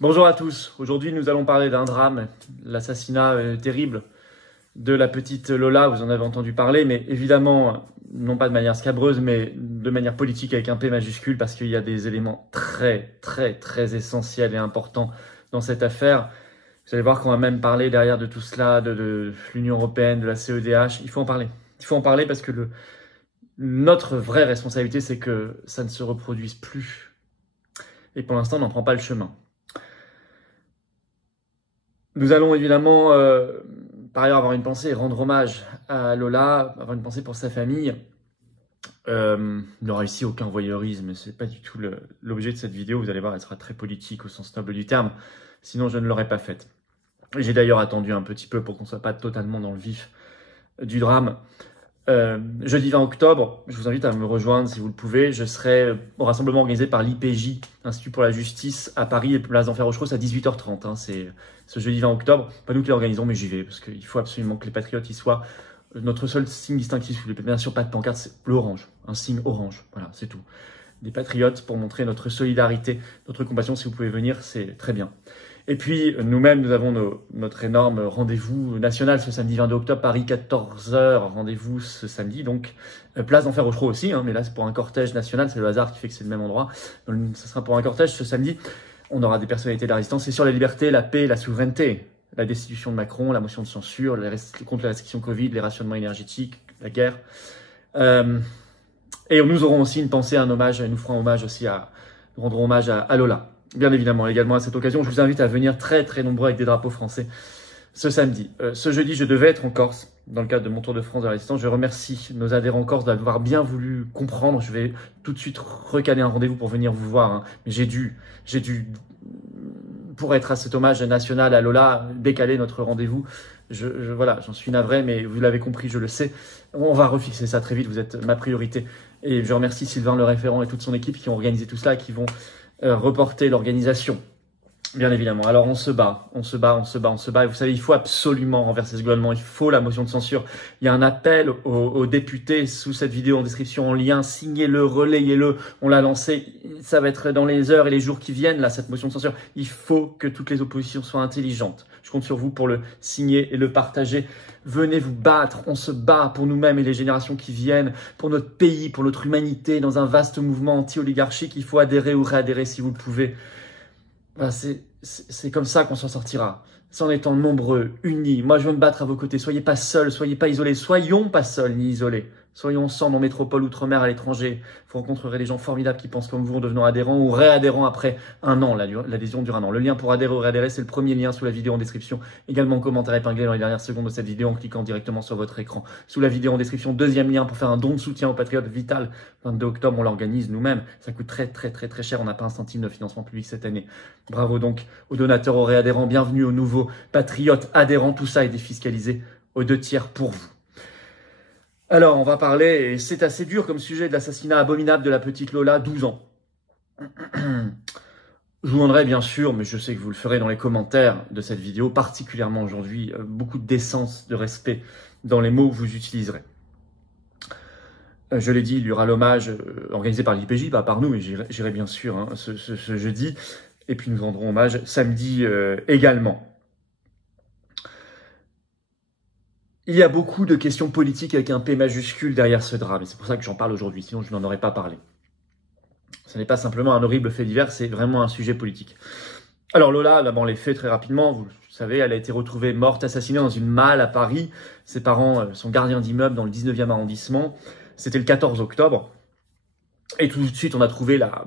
Bonjour à tous. Aujourd'hui, nous allons parler d'un drame, l'assassinat terrible de la petite Lola. Vous en avez entendu parler, mais évidemment, non pas de manière scabreuse, mais de manière politique avec un P majuscule, parce qu'il y a des éléments très essentiels et importants dans cette affaire. Vous allez voir qu'on va même parler derrière de tout cela, de l'Union européenne, de la CEDH. Il faut en parler. Il faut en parler parce que notre vraie responsabilité, c'est que ça ne se reproduise plus. Et pour l'instant, on n'en prend pas le chemin. Nous allons évidemment, par ailleurs, avoir une pensée et rendre hommage à Lola, avoir une pensée pour sa famille. Il n'y aura ici aucun voyeurisme, c'est pas du tout l'objet de cette vidéo. Vous allez voir, elle sera très politique au sens noble du terme, sinon je ne l'aurais pas faite. J'ai d'ailleurs attendu un petit peu pour qu'on ne soit pas totalement dans le vif du drame. Jeudi 20 octobre, je vous invite à me rejoindre si vous le pouvez. Je serai au rassemblement organisé par l'IPJ, Institut pour la Justice, à Paris et place d'Enfer Rochereau, à 18h30. C'est ce jeudi 20 octobre. Pas nous qui l'organisons, mais j'y vais parce qu'il faut absolument que les patriotes y soient. Notre seul signe distinctif, bien sûr pas de pancarte, c'est l'orange, un signe orange. Voilà, c'est tout. Des patriotes pour montrer notre solidarité, notre compassion. Si vous pouvez venir, c'est très bien. Et puis, nous-mêmes, nous avons notre énorme rendez-vous national ce samedi 22 octobre, Paris 14h, rendez-vous ce samedi, donc place d'Enfer Rochereau aussi, mais là c'est pour un cortège national, c'est le hasard qui fait que c'est le même endroit. Donc, ce sera pour un cortège ce samedi, on aura des personnalités de la résistance, c'est sur la liberté, la paix, la souveraineté, la destitution de Macron, la motion de censure, contre la restriction Covid, les rationnements énergétiques, la guerre. Et nous aurons aussi une pensée, un hommage, nous ferons hommage aussi nous rendrons hommage à Lola. Bien évidemment, également à cette occasion, je vous invite à venir très nombreux avec des drapeaux français ce samedi. Ce jeudi, je devais être en Corse dans le cadre de mon Tour de France de la Résistance. Je remercie nos adhérents corse d'avoir bien voulu comprendre. Je vais tout de suite recaler un rendez-vous pour venir vous voir. Mais j'ai dû, pour être à cet hommage national à Lola, décaler notre rendez-vous. Voilà, j'en suis navré, mais vous l'avez compris, je le sais. On va refixer ça très vite, vous êtes ma priorité. Et je remercie Sylvain le référent et toute son équipe qui ont organisé tout cela et qui vont reporter l'organisation, bien évidemment. Alors on se bat. Et vous savez, il faut absolument renverser ce gouvernement. Il faut la motion de censure. Il y a un appel aux députés sous cette vidéo en description en lien. Signez-le, relayez-le. On l'a lancé. Ça va être dans les heures et les jours qui viennent, là, cette motion de censure. Il faut que toutes les oppositions soient intelligentes. Je compte sur vous pour le signer et le partager. Venez vous battre. On se bat pour nous-mêmes et les générations qui viennent, pour notre pays, pour notre humanité, dans un vaste mouvement anti-oligarchique. Il faut adhérer ou réadhérer si vous le pouvez. Voilà, c'est comme ça qu'on s'en sortira. C'est en étant nombreux, unis. Moi, je veux me battre à vos côtés. Soyez pas seuls, soyez pas isolés. Soyons pas seuls ni isolés. Soyons ensemble en métropole, outre-mer, à l'étranger. Vous rencontrerez des gens formidables qui pensent comme vous en devenant adhérents ou réadhérents après un an. L'adhésion dure un an. Le lien pour adhérer ou réadhérer, c'est le premier lien sous la vidéo en description. Également, commentaire épinglé dans les dernières secondes de cette vidéo en cliquant directement sur votre écran. Sous la vidéo en description, deuxième lien pour faire un don de soutien aux patriotes vital. 22 octobre, on l'organise nous-mêmes. Ça coûte très cher. On n'a pas un centime de financement public cette année. Bravo donc aux donateurs, aux réadhérents. Bienvenue aux nouveaux patriotes adhérents. Tout ça est défiscalisé aux 2/3 pour vous. Alors, on va parler, et c'est assez dur comme sujet, de l'assassinat abominable de la petite Lola, 12 ans. Je vous demanderai bien sûr, mais je sais que vous le ferez dans les commentaires de cette vidéo, particulièrement aujourd'hui, beaucoup de décence, de respect dans les mots que vous utiliserez. Je l'ai dit, il y aura l'hommage organisé par l'IPJ, pas par nous, mais j'irai bien sûr ce jeudi. Et puis nous rendrons hommage samedi également. Il y a beaucoup de questions politiques avec un P majuscule derrière ce drame, et c'est pour ça que j'en parle aujourd'hui, sinon je n'en aurais pas parlé. Ce n'est pas simplement un horrible fait divers, c'est vraiment un sujet politique. Alors Lola, d'abord les faits très rapidement, vous savez, elle a été retrouvée morte, assassinée dans une malle à Paris. Ses parents sont gardiens d'immeuble dans le 19e arrondissement. C'était le 14 octobre. Et tout de suite, on a trouvé la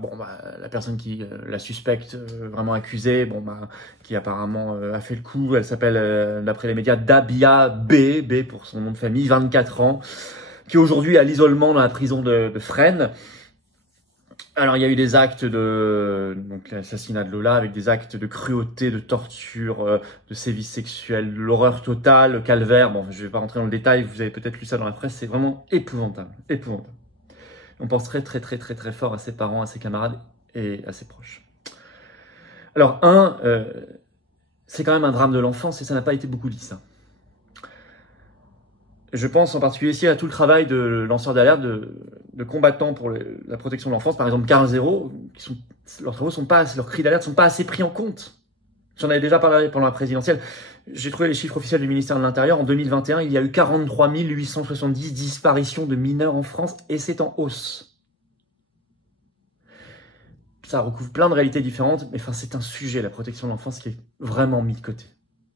personne qui la suspecte, vraiment accusée, qui apparemment a fait le coup. Elle s'appelle, d'après les médias, Dabia B pour son nom de famille, 24 ans, qui aujourd'hui est à l'isolement dans la prison de Fresnes. Alors, il y a eu des actes donc l'assassinat de Lola, avec des actes de cruauté, de torture, de sévices sexuels, de l'horreur totale, le calvaire. Bon, je vais pas rentrer dans le détail, vous avez peut-être lu ça dans la presse, c'est vraiment épouvantable. On pense très fort à ses parents, à ses camarades et à ses proches. Alors, c'est quand même un drame de l'enfance et ça n'a pas été beaucoup dit, ça. Je pense en particulier ici à tout le travail de lanceurs d'alerte, de combattants pour la protection de l'enfance, par exemple Carl Zéro, leurs travaux sont pas, leurs cris d'alerte sont pas assez pris en compte. J'en avais déjà parlé pendant la présidentielle. J'ai trouvé les chiffres officiels du ministère de l'Intérieur. En 2021, il y a eu 43 870 disparitions de mineurs en France et c'est en hausse. Ça recouvre plein de réalités différentes, mais enfin, c'est un sujet, la protection de l'enfance, qui est vraiment mis de côté.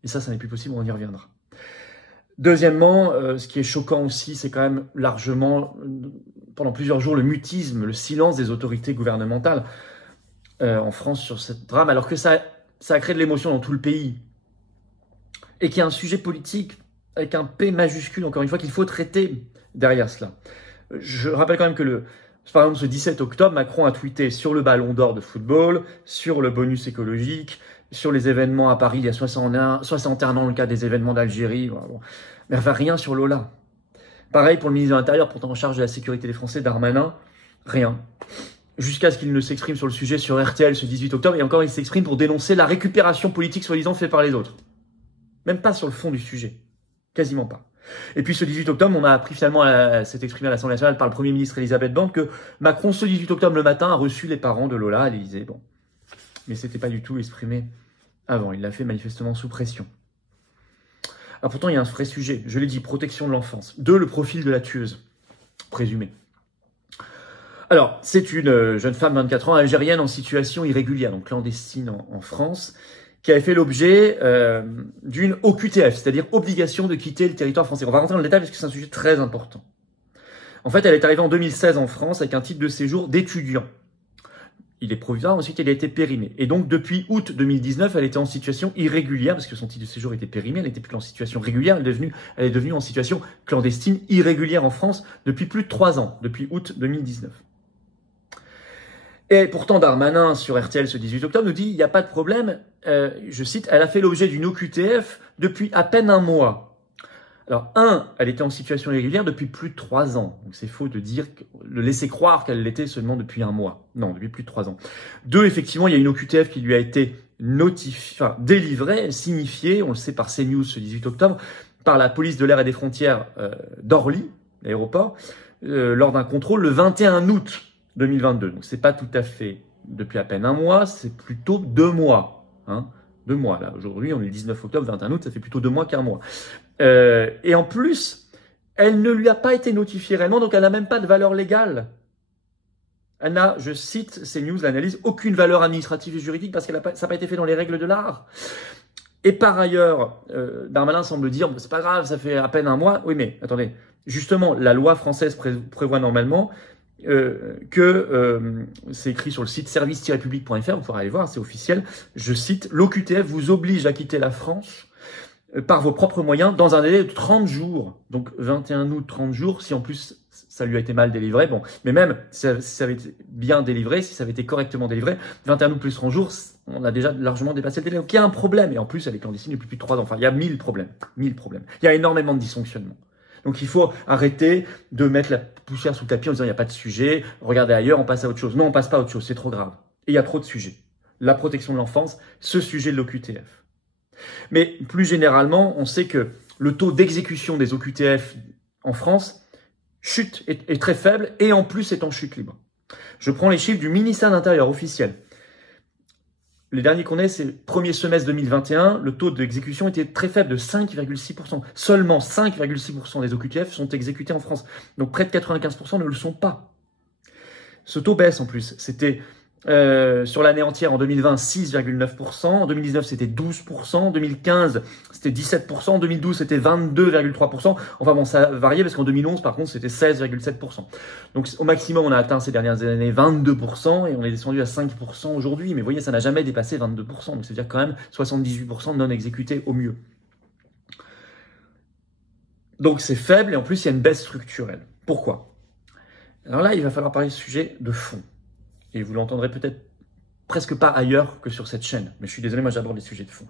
Et ça n'est plus possible, on y reviendra. Deuxièmement, ce qui est choquant aussi, c'est quand même largement, pendant plusieurs jours, le mutisme, le silence des autorités gouvernementales en France sur ce drame, alors que ça a créé de l'émotion dans tout le pays. Et qu'il y a un sujet politique avec un P majuscule, encore une fois, qu'il faut traiter derrière cela. Je rappelle quand même que par exemple, ce 17 octobre, Macron a tweeté sur le ballon d'or de football, sur le bonus écologique, sur les événements à Paris il y a 61 ans, le cas des événements d'Algérie. Bon. Mais enfin, rien sur Lola. Pareil pour le ministre de l'Intérieur, pourtant en charge de la sécurité des Français, Darmanin, rien. Jusqu'à ce qu'il ne s'exprime sur le sujet sur RTL ce 18 octobre, et encore il s'exprime pour dénoncer la récupération politique soi-disant faite par les autres. Même pas sur le fond du sujet. Quasiment pas. Et puis ce 18 octobre, on a appris finalement, s'est exprimé à l'Assemblée nationale par le Premier ministre Elisabeth Borne, que Macron, ce 18 octobre le matin, a reçu les parents de Lola à l'Élysée. Bon. Mais c'était pas du tout exprimé avant. Il l'a fait manifestement sous pression. Alors pourtant, il y a un vrai sujet. Je l'ai dit, protection de l'enfance. 2, le profil de la tueuse, présumée. Alors, c'est une jeune femme, 24 ans, algérienne en situation irrégulière, donc clandestine en France, qui avait fait l'objet d'une OQTF, c'est-à-dire obligation de quitter le territoire français. On va rentrer dans le détail parce que c'est un sujet très important. En fait, elle est arrivée en 2016 en France avec un titre de séjour d'étudiant. Il est provisoire, ensuite elle a été périmée. Et donc, depuis août 2019, elle était en situation irrégulière, parce que son titre de séjour était périmé, elle n'était plus en situation régulière, elle est devenue en situation clandestine, irrégulière en France, depuis plus de 3 ans, depuis août 2019. Et pourtant, Darmanin, sur RTL ce 18 octobre, nous dit « il n'y a pas de problème », je cite, « elle a fait l'objet d'une OQTF depuis à peine 1 mois ». Alors, elle était en situation irrégulière depuis plus de 3 ans. Donc, c'est faux de laisser croire qu'elle l'était seulement depuis 1 mois. Non, depuis plus de 3 ans. 2, effectivement, il y a une OQTF qui lui a été délivrée, signifiée, on le sait par CNews ce 18 octobre, par la police de l'air et des frontières d'Orly, l'aéroport, lors d'un contrôle le 21 août 2022. Donc, c'est pas tout à fait depuis à peine 1 mois, c'est plutôt 2 mois. 2 mois, là. Aujourd'hui, on est le 19 octobre, 21 août, ça fait plutôt 2 mois qu'1 mois. Et en plus, elle ne lui a pas été notifiée réellement, donc elle n'a même pas de valeur légale. Elle n'a, je cite CNews, l'analyse, aucune valeur administrative et juridique parce que ça n'a pas été fait dans les règles de l'art. Et par ailleurs, Darmanin semble dire, c'est pas grave, ça fait à peine 1 mois. Oui, mais attendez, justement, la loi française prévoit normalement c'est écrit sur le site service-public.fr, vous pourrez aller voir, c'est officiel, je cite, l'OQTF vous oblige à quitter la France par vos propres moyens dans un délai de 30 jours. Donc 21 août, 30 jours, si en plus ça lui a été mal délivré, bon, mais même si ça avait été bien délivré, si ça avait été correctement délivré, 21 août plus 30 jours, on a déjà largement dépassé le délai. Donc il y a un problème, et en plus elle est clandestine depuis plus de 3 ans, enfin il y a 1000 problèmes. Il y a énormément de dysfonctionnements. Donc il faut arrêter de mettre la poussière sous le tapis en disant il n'y a pas de sujet, regardez ailleurs, on passe à autre chose. Non, on passe pas à autre chose, c'est trop grave. Et il y a trop de sujets. La protection de l'enfance, ce sujet de l'OQTF. Mais plus généralement, on sait que le taux d'exécution des OQTF en France chute, est très faible et en plus est en chute libre. Je prends les chiffres du ministère de l'Intérieur officiel. Les derniers qu'on ait, c'est le premier semestre 2021, le taux d'exécution était très faible, de 5,6%. Seulement 5,6% des OQTF sont exécutés en France. Donc près de 95% ne le sont pas. Ce taux baisse en plus. C'était sur l'année entière, en 2020, 6,9%. En 2019, c'était 12%. En 2015, c'était 17%. En 2012, c'était 22,3%. Enfin bon, ça a varié parce qu'en 2011, par contre, c'était 16,7%. Donc au maximum, on a atteint ces dernières années 22% et on est descendu à 5% aujourd'hui. Mais vous voyez, ça n'a jamais dépassé 22%. Donc c'est-à-dire quand même 78% non exécutés au mieux. Donc c'est faible et en plus, il y a une baisse structurelle. Pourquoi? Alors là, il va falloir parler de sujet de fond. Et vous l'entendrez peut-être presque pas ailleurs que sur cette chaîne. Mais je suis désolé, moi j'aborde les sujets de fond.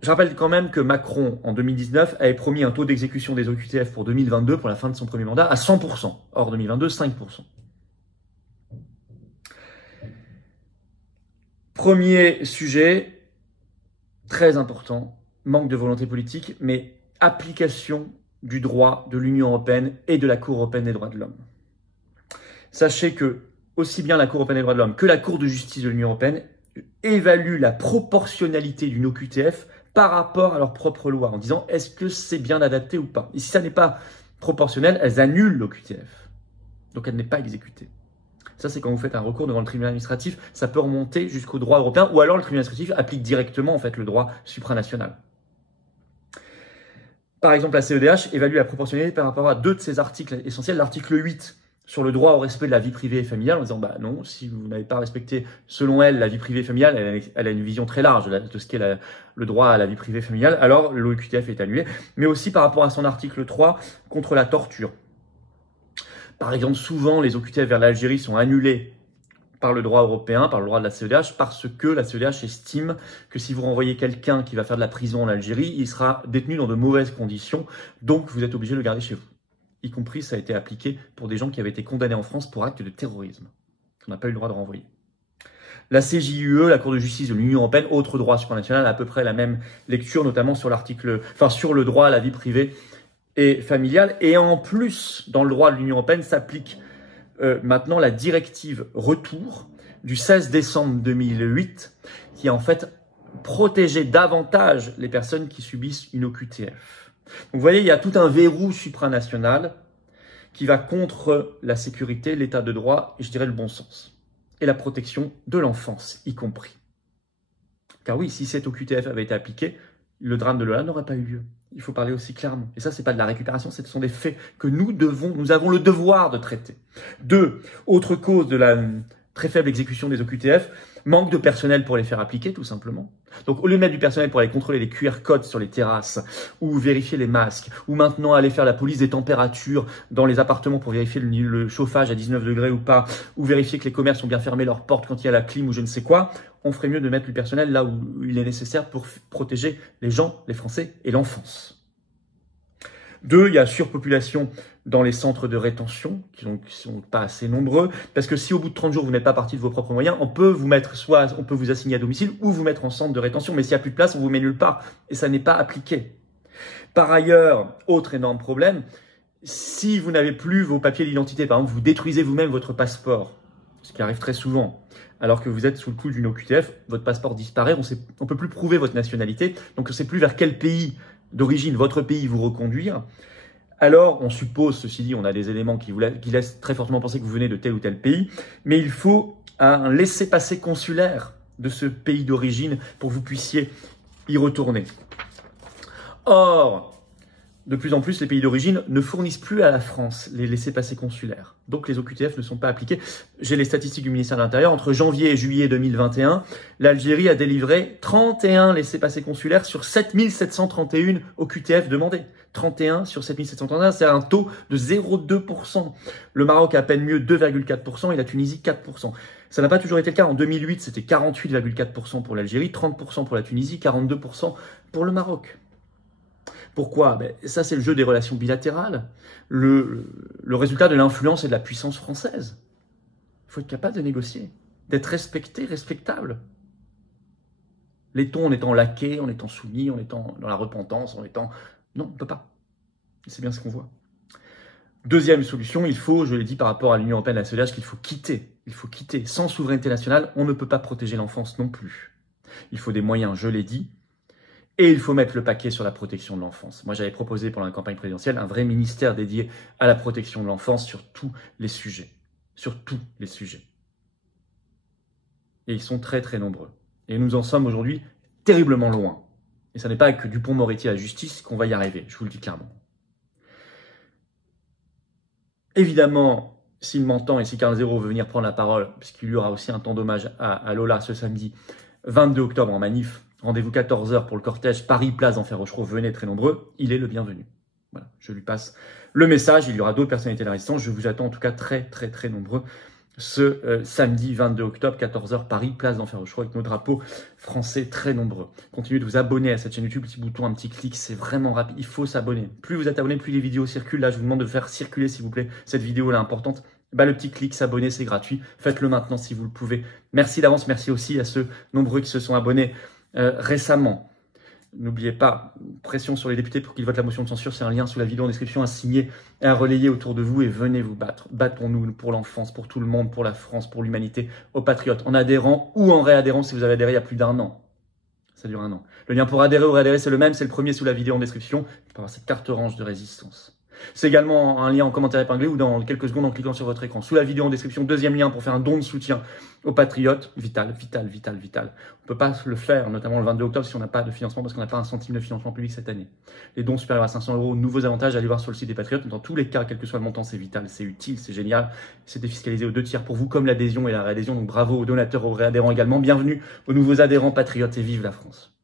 Je rappelle quand même que Macron, en 2019, avait promis un taux d'exécution des OQTF pour 2022, pour la fin de son premier mandat, à 100%. Or, 2022, 5%. Premier sujet, très important, manque de volonté politique, mais application du droit de l'Union européenne et de la Cour européenne des droits de l'homme. Sachez que aussi bien la Cour européenne des droits de l'homme que la Cour de justice de l'Union européenne évaluent la proportionnalité d'une OQTF par rapport à leur propre loi, en disant est-ce que c'est bien adapté ou pas. Et si ça n'est pas proportionnel, elles annulent l'OQTF. Donc elle n'est pas exécutée. Ça, c'est quand vous faites un recours devant le tribunal administratif, ça peut remonter jusqu'au droit européen, ou alors le tribunal administratif applique directement en fait, le droit supranational. Par exemple, la CEDH évalue la proportionnalité par rapport à deux de ses articles essentiels. L'article 8 sur le droit au respect de la vie privée et familiale, en disant bah non, si vous n'avez pas respecté, selon elle, la vie privée et familiale, elle a une vision très large de ce qu'est le droit à la vie privée et familiale, alors l'OQTF est annulé. Mais aussi par rapport à son article 3 contre la torture. Par exemple, souvent, les OQTF vers l'Algérie sont annulés par le droit européen, par le droit de la CEDH, parce que la CEDH estime que si vous renvoyez quelqu'un qui va faire de la prison en Algérie, il sera détenu dans de mauvaises conditions, donc vous êtes obligé de le garder chez vous. Y compris, ça a été appliqué pour des gens qui avaient été condamnés en France pour actes de terrorisme. On n'a pas eu le droit de renvoyer. La CJUE, la Cour de justice de l'Union européenne, autre droit supranational, a à peu près la même lecture, notamment sur sur le droit à la vie privée et familiale. Et en plus, dans le droit de l'Union européenne, s'applique maintenant la directive Retour du 16 décembre 2008, qui a en fait protégé davantage les personnes qui subissent une OQTF. Donc vous voyez, il y a tout un verrou supranational qui va contre la sécurité, l'état de droit et je dirais le bon sens. Et la protection de l'enfance y compris. Car oui, si cette OQTF avait été appliquée, le drame de Lola n'aurait pas eu lieu. Il faut parler aussi clairement. Et ça, c'est pas de la récupération, ce sont des faits que nous avons le devoir de traiter. Deux, autre cause de la très faible exécution des OQTF, manque de personnel pour les faire appliquer, tout simplement. Donc, au lieu de mettre du personnel pour aller contrôler les QR codes sur les terrasses, ou vérifier les masques, ou maintenant aller faire la police des températures dans les appartements pour vérifier le chauffage à 19 degrés ou pas, ou vérifier que les commerces ont bien fermé leurs portes quand il y a la clim ou je ne sais quoi, on ferait mieux de mettre du personnel là où il est nécessaire pour protéger les gens, les Français et l'enfance. Deux, il y a surpopulation dans les centres de rétention, qui sont pas assez nombreux, parce que si au bout de 30 jours, vous n'êtes pas parti de vos propres moyens, on peut vous mettre, soit on peut vous assigner à domicile, ou vous mettre en centre de rétention, mais s'il n'y a plus de place, on vous met nulle part, et ça n'est pas appliqué. Par ailleurs, autre énorme problème, si vous n'avez plus vos papiers d'identité, par exemple, vous détruisez vous-même votre passeport, ce qui arrive très souvent, alors que vous êtes sous le coup d'une OQTF, votre passeport disparaît, on ne peut plus prouver votre nationalité, donc on ne sait plus vers quel pays d'origine, votre pays, vous reconduire. Alors, on suppose, ceci dit, on a des éléments qui laissent très fortement penser que vous venez de tel ou tel pays, mais il faut un laissez-passer consulaire de ce pays d'origine pour que vous puissiez y retourner. Or, de plus en plus, les pays d'origine ne fournissent plus à la France les laissez-passer consulaires. Donc, les OQTF ne sont pas appliqués. J'ai les statistiques du ministère de l'Intérieur. Entre janvier et juillet 2021, l'Algérie a délivré 31 laissez-passer consulaires sur 7731 OQTF demandés. 31 sur 7731, c'est un taux de 0,2%. Le Maroc a à peine mieux 2,4% et la Tunisie 4%. Ça n'a pas toujours été le cas. En 2008, c'était 48,4% pour l'Algérie, 30% pour la Tunisie, 42% pour le Maroc. Pourquoi? Ben, ça, c'est le jeu des relations bilatérales, le résultat de l'influence et de la puissance française. Il faut être capable de négocier, d'être respecté, respectable. L'est-on en étant laqué, en étant soumis, en étant dans la repentance, en étant... Non, on ne peut pas. C'est bien ce qu'on voit. Deuxième solution, il faut, je l'ai dit par rapport à l'Union européenne, à la CEDH, qu'il faut quitter. Il faut quitter. Sans souveraineté nationale, on ne peut pas protéger l'enfance non plus. Il faut des moyens, je l'ai dit. Et il faut mettre le paquet sur la protection de l'enfance. Moi, j'avais proposé pendant la campagne présidentielle un vrai ministère dédié à la protection de l'enfance sur tous les sujets. Sur tous les sujets. Et ils sont très très nombreux. Et nous en sommes aujourd'hui terriblement loin. Et ce n'est pas avec Dupond-Moretti à la justice qu'on va y arriver, je vous le dis clairement. Évidemment, s'il m'entend et si Carl Zéro veut venir prendre la parole, puisqu'il y aura aussi un temps d'hommage à Lola ce samedi 22 octobre en manif, rendez-vous 14h pour le cortège Paris, place d'Enfer Rochereau, venez très nombreux, il est le bienvenu. Voilà, je lui passe le message, il y aura d'autres personnalités de la résistance, je vous attends en tout cas très très très nombreux ce samedi 22 octobre, 14h, Paris, place d'Enfer Rochereau, avec nos drapeaux français très nombreux. Continuez de vous abonner à cette chaîne YouTube, petit bouton, un petit clic, c'est vraiment rapide, il faut s'abonner. Plus vous êtes abonné, plus les vidéos circulent. Là, je vous demande de faire circuler, s'il vous plaît, cette vidéo-là importante. Bah, le petit clic, s'abonner, c'est gratuit. Faites-le maintenant si vous le pouvez. Merci d'avance, merci aussi à ceux nombreux qui se sont abonnés récemment. N'oubliez pas, pression sur les députés pour qu'ils votent la motion de censure. C'est un lien sous la vidéo en description à signer et à relayer autour de vous et venez vous battre. Battons-nous pour l'enfance, pour tout le monde, pour la France, pour l'humanité, aux patriotes, en adhérant ou en réadhérant si vous avez adhéré il y a plus d'1 an. Ça dure 1 an. Le lien pour adhérer ou réadhérer, c'est le même, c'est le premier sous la vidéo en description. Pour avoir cette carte orange de résistance. C'est également un lien en commentaire épinglé ou dans quelques secondes en cliquant sur votre écran. Sous la vidéo en description, deuxième lien pour faire un don de soutien aux patriotes. Vital, vital, vital, vital. On ne peut pas le faire, notamment le 22 octobre, si on n'a pas de financement, parce qu'on n'a pas un centime de financement public cette année. Les dons supérieurs à 500 €, nouveaux avantages, allez voir sur le site des patriotes. Dans tous les cas, quel que soit le montant, c'est vital, c'est utile, c'est génial. C'est défiscalisé aux 2 tiers pour vous, comme l'adhésion et la réadhésion. Donc bravo aux donateurs, aux réadhérents également. Bienvenue aux nouveaux adhérents patriotes et vive la France.